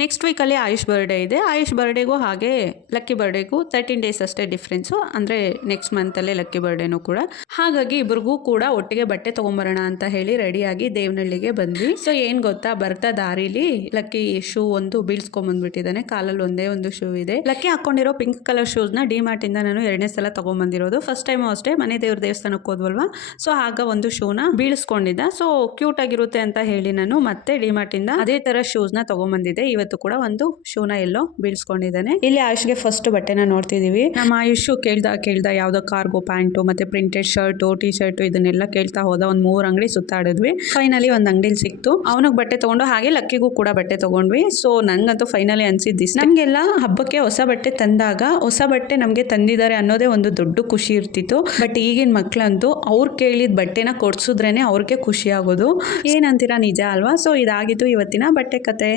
Next ವೀಕಲ್ಲಿ AYUSH birthday ಇದೆ. ಆಯುಷ್ ಬರ್ಡೇಗೂ ಹಾಗೆ ಲಕ್ಕಿ ಬರ್ಡೇಗೂ 13 ಡೇಸ್ ಅಷ್ಟೇ ಡಿಫ್ರೆನ್ಸು. ಅಂದರೆ ನೆಕ್ಸ್ಟ್ ಮಂತಲ್ಲೇ ಲಕ್ಕಿ ಬರ್ಡೇನೂ ಕೂಡ. ಹಾಗಾಗಿ ಇಬ್ರಿಗೂ ಕೂಡ ಒಟ್ಟಿಗೆ ಬಟ್ಟೆ ತೊಗೊಂಬರೋಣ ಅಂತ ಹೇಳಿ ರೆಡಿಯಾಗಿ ದೇವನಹಳ್ಳಿಗೆ ಬಂದ್ವಿ. ಸೊ ಏನು ಗೊತ್ತಾ, ಬರ್ತಾ ದಾರಿಲಿ ಲಕ್ಕಿ ಶೂ ಒಂದು ಬೀಳ್ಸ್ಕೊಂಬಂದ್ಬಿಟ್ಟಿದ್ದಾನೆ. ಕಾಲಲ್ಲಿ ಒಂದೇ ಒಂದು ಶೂ ಇದೆ. ಲಕ್ಕಿ ಹಾಕೊಂಡಿರೋ ಪಿಂಕ್ ಕಲರ್ ಶೂಸ್ನ ಡಿಮಾರ್ಟಿಂದ ನಾನು 2ನೇ ಸಲ ತೊಗೊಂಬಂದಿರೋದು. ಫಸ್ಟ್ ಟೈಮು ಅಷ್ಟೇ ಮನೆ ದೇವ್ರ ದೇವಸ್ಥಾನಕ್ಕೆ ಹೋದ್ವಲ್ವಾ, ಸೊ ಆಗ ಒಂದು ಶೂನ ಬೀಳಿಸ್ಕೊಂಡಿದ್ದ. ಸೊ ಕ್ಯೂಟ್ ಆಗಿರುತ್ತೆ ಅಂತ ಹೇಳಿ ನಾನು ಮತ್ತೆ ಡಿಮಾರ್ಟಿಂದ ಅದೇ ತರ ಶೂಸ್ನ ತೊಗೊಂಬಂದಿದ್ದೆ. ಇವತ್ತು ಕೂಡ ಒಂದು ಶೂನ ಎಲ್ಲೋ ಬೀಳ್ಸ್ಕೊಂಡಿದ್ದಾನೆ. ಇಲ್ಲಿ ಆಯುಷ್ಗೆ ಫಸ್ಟ್ ಬಟ್ಟೆನ ನೋಡ್ತಿದೀವಿ. ನಮ್ಮ ಆಯುಷ್ ಕೇಳ್ದ ಯಾವ್ದೋ ಕಾರ್ಗೋ ಪ್ಯಾಂಟು ಮತ್ತೆ ಪ್ರಿಂಟೆಡ್ ಶರ್ಟು ಟಿ ಶರ್ಟು ಇದನ್ನೆಲ್ಲ ಕೇಳ್ತಾ ಹೋದ. ಒಂದ್ 3 ಅಂಗಡಿ ಸುತ್ತಾಡಿದ್ವಿ. ಫೈನಲಿ ಒಂದ್ ಅಂಗಡಿಲಿ ಸಿಕ್ತು. ಅವನಿಗೆ ಬಟ್ಟೆ ತಗೊಂಡು ಹಾಗೆ ಲಕ್ಕಿಗೂ ಕೂಡ ಬಟ್ಟೆ ತಗೊಂಡ್ವಿ. ಸೊ ನಂಗಂತೂ ಫೈನಲಿ ಅನ್ಸಿದ್ದು ನಮ್ಗೆಲ್ಲ ಹಬ್ಬಕ್ಕೆ ಹೊಸ ಬಟ್ಟೆ ತಂದಾಗ ಹೊಸ ಬಟ್ಟೆ ನಮ್ಗೆ ತಂದಿದ್ದಾರೆ ಅನ್ನೋದೇ ಒಂದು ದೊಡ್ಡ ಖುಷಿ ಇರ್ತಿತ್ತು. ಬಟ್ ಈಗಿನ ಮಕ್ಳಂತೂ ಅವ್ರು ಕೇಳಿದ ಬಟ್ಟೆನ ಕೊಡ್ಸಿದ್ರೇನೆ ಅವ್ರಿಗೆ ಖುಷಿ ಆಗೋದು. ಏನಂತೀರಾ, ನಿಜ ಅಲ್ವಾ? ಸೊ ಇದಾಗಿತ್ತು ಇವತ್ತಿನ ಬಟ್ಟೆ ಕತೆ.